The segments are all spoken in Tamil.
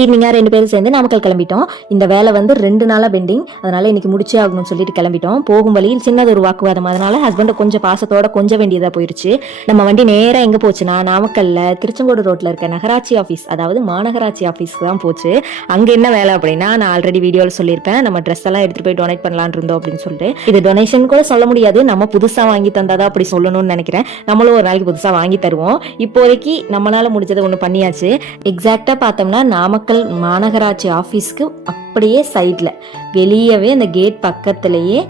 ஈவினிங்காக 2 பேரும் சேர்ந்து நாமக்கல் கிளம்பிட்டோம். இந்த வேலை வந்து 2 நாளாக பெண்டிங், அதனால இன்னைக்கு முடிச்சே ஆகணும்னு சொல்லிட்டு கிளம்பிட்டோம். போகும் வழியில் சின்னது ஒரு வாக்குவாதம், அதனால ஹஸ்பண்டை கொஞ்சம் பாசத்தோட கொஞ்சம் வேண்டியதாக போயிடுச்சு. நம்ம வண்டி நேராக எங்கே போச்சுன்னா நாமக்கல்ல திருச்செங்கோடு ரோட்டில் இருக்க நகராட்சி ஆஃபீஸ், அதாவது மாநகராட்சி ஆஃபீஸ்க்கு தான் போச்சு. அங்கே என்ன வேலை அப்படின்னா, நான் ஆல்ரெடி வீடியோவில் சொல்லியிருப்பேன், நம்ம ட்ரெஸ் எல்லாம் எடுத்துகிட்டு போய் டொனேட் பண்ணலான்னு இருந்தோம் அப்படின்னு சொல்லிட்டு. இது டொனேஷன் கூட சொல்ல முடியாது, நம்ம புதுசாக வாங்கி தந்தாதான் அப்படி சொல்லணும்னு நினைக்கிறேன். நம்மளும் ஒரு நாளைக்கு புதுசாக வாங்கி தருவோம். இப்போதைக்கு நம்மளால முடிஞ்சதை ஒன்று பண்ணியாச்சு. எக்ஸாக்டாக பார்த்தோம்னா நாமக்கல் மாநகராட்சி ஆஃபீஸ்க்கு அப்படியே சைடில் வெளியவே அந்த கேட் பக்கத்துலேயே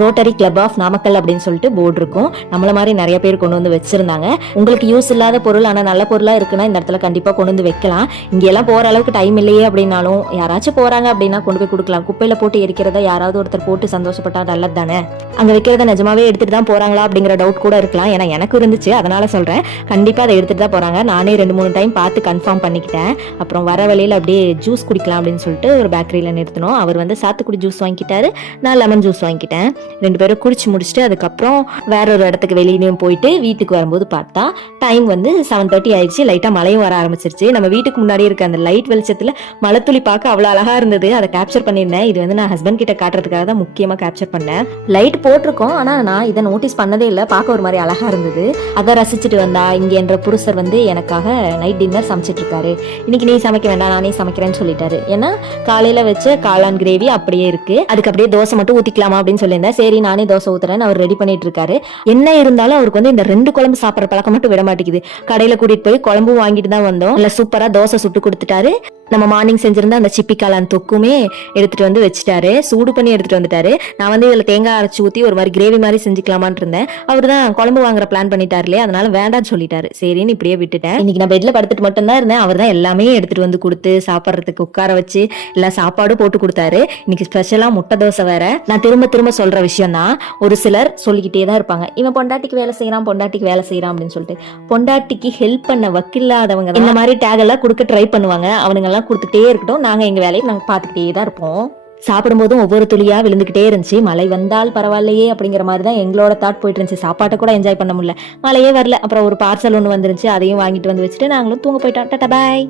ரோட்டரி கிளப் ஆஃப் நாமக்கல் அப்படின்னு சொல்லிட்டு போர்டு இருக்கும். நம்மள மாதிரி நிறைய பேர் கொண்டு வந்து வச்சிருந்தாங்க. உங்களுக்கு யூஸ் இல்லாத பொருள் ஆனால் நல்ல பொருளாக இருக்குன்னா இந்த இடத்துல கண்டிப்பாக கொண்டு வந்து வைக்கலாம். இங்கெல்லாம் போகிற அளவுக்கு டைம் இல்லையே அப்படின்னாலும் யாராச்சும் போகிறாங்க அப்படின்னா கொண்டு போய் கொடுக்கலாம். குப்பையில் போட்டு எரிக்கிறத யாராவது ஒருத்தர் போட்டு சந்தோஷப்பட்டா நல்லது தானே. அங்கே வைக்கிறத நிஜமாவே எடுத்துகிட்டு தான் போகிறாங்களா அப்படிங்கிற டவுட் கூட இருக்கலாம். ஏன்னா எனக்கு இருந்துச்சு, அதனால சொல்கிறேன். கண்டிப்பாக அதை எடுத்துகிட்டு தான் போகிறாங்க. நானே 2-3 டைம் பார்த்து கன்ஃபார்ம் பண்ணிக்கிட்டேன். அப்புறம் வர வழியில் அப்படியே ஜூஸ் குடிக்கலாம் அப்படின்னு சொல்லிட்டு ஒரு பேக்கரியில் நிறுத்தினோம். அவர் வந்து சாத்துக்குடி ஜூஸ் வாங்கிக்கிட்டாரு, நான் லெமன் ஜூஸ் வாங்கிக்கிட்டேன். 2 பேரும் குடிச்சு முடிச்சுட்டு அதுக்கப்புறம் வேற ஒரு இடத்துக்கு வெளியிலையும் போயிட்டு வீட்டுக்கு வரும்போது பார்த்தா டைம் வந்து 7:30 ஆயிடுச்சு. லைட்டாக மழையும் வர ஆரம்பிச்சிருச்சு. நம்ம வீட்டுக்கு முன்னாடி இருக்க அந்த லைட் வெளிச்சத்தில் மலைத்துளி பார்க்க அவ்வளோ அழகா இருந்தது. அதை கேப்சர் பண்ணியிருந்தேன். இது வந்து நான் ஹஸ்பண்ட் கிட்ட காட்டுறதுக்காக தான் முக்கியமாக கேப்சர் பண்ணேன். லைட் போட்டிருக்கோம், ஆனால் நான் இதை நோட்டீஸ் பண்ணதே இல்லை. பார்க்க ஒரு மாதிரி அழகா இருந்தது. அதை ரசிச்சுட்டு வந்தா இங்கே என்ற புருஷர் வந்து எனக்காக நைட் டின்னர் சமைச்சிட்டு இருக்காரு. இன்னைக்கு நீ சமைக்க வேண்டாம், நானே சமைக்கிறேன்னு சொல்லிட்டாரு. ஏன்னா காலையில வச்ச காளான் கிரேவி அப்படியே இருக்கு, அதுக்கு அப்படியே தோசை மட்டும் ஊத்திக்கலாமா அப்படின்னு சொல்லியிருந்தேன். சரி நானே தோசை ஊத்துறேன்னு அவர் ரெடி பண்ணிட்டு இருக்காரு. என்ன இருந்தாலும் அவருக்கு வந்து இந்த 2 குழம்பு சாப்பிட்ற பழக்கம் மட்டும் விட மாட்டேங்குது. கடையில கூட்டிட்டு போய் குழம்பும் வாங்கிட்டு தான் வந்தோம். நல்ல சூப்பரா தோசை சுட்டு கொடுத்துட்டாரு. நம்ம மார்னிங் செஞ்சிருந்த அந்த சிப்பி காளான் தொக்குமே எடுத்துட்டு வந்து வச்சுட்டாரு. சூடு பண்ணி எடுத்துட்டு வந்துட்டாரு. நான் வந்து இதுல தேங்காய் அரைச்சி ஊத்தி ஒரு மாதிரி கிரேவி மாதிரி செஞ்சுக்கலாமான்னு இருந்தேன். அவர் தான் குழம்பு வாங்குற பிளான் பண்ணிட்டாரு இல்லையா, அதனால வேண்டான்னு சொல்லிட்டாரு. சரின்னு இப்படியே விட்டுட்டேன். இன்னைக்கு நான் பெட்ல படுத்துட்டு மட்டும் தான் இருந்தேன். அவர் தான் எல்லாமே எடுத்துட்டு வந்து கொடுத்து சாப்பிட்றதுக்கு உட்கார வச்சு எல்லா சாப்பாடும் போட்டு கொடுத்தாரு. இன்னைக்கு ஸ்பெஷலா முட்டை தோசை வேற. நான் திரும்ப திரும்ப சொல்ற விஷயம் தான், ஒரு சிலர் சொல்லிக்கிட்டே தான் இருப்பாங்க, இவன் பொண்டாட்டிக்கு வேலை செய்யறான், பொண்டாட்டிக்கு வேலை செய்யறான் அப்படின்னு சொல்லிட்டு. பொண்டாட்டிக்கு ஹெல்ப் பண்ண வக்கில்லாதவங்க இந்த மாதிரி டேக் எல்லாம் கொடுக்க ட்ரை பண்ணுவாங்க. அவனுங்க எல்லாம் கொடுத்துட்டே இருக்கட்டும், நாங்க எங்க வேலையை நாங்க பார்த்துக்கிட்டே தான் இருப்போம். சாப்பிடும்போதும் ஒவ்வொரு துளியா விழுந்துகிட்டே இருந்துச்சு. மழை வந்தால் பரவாயில்லையே அப்படிங்கிற மாதிரி தான் எங்களோட தாட் போயிட்டு இருந்துச்சு. சாப்பாட்டை கூட என்ஜாய் பண்ண முடியல, மழையே வரல. அப்புறம் ஒரு பார்சல் ஒன்று வந்துருந்துச்சு, அதையும் வாங்கிட்டு வந்து வச்சுட்டு நாங்களும் தூங்க போயிட்டோம். டாடா பாய்.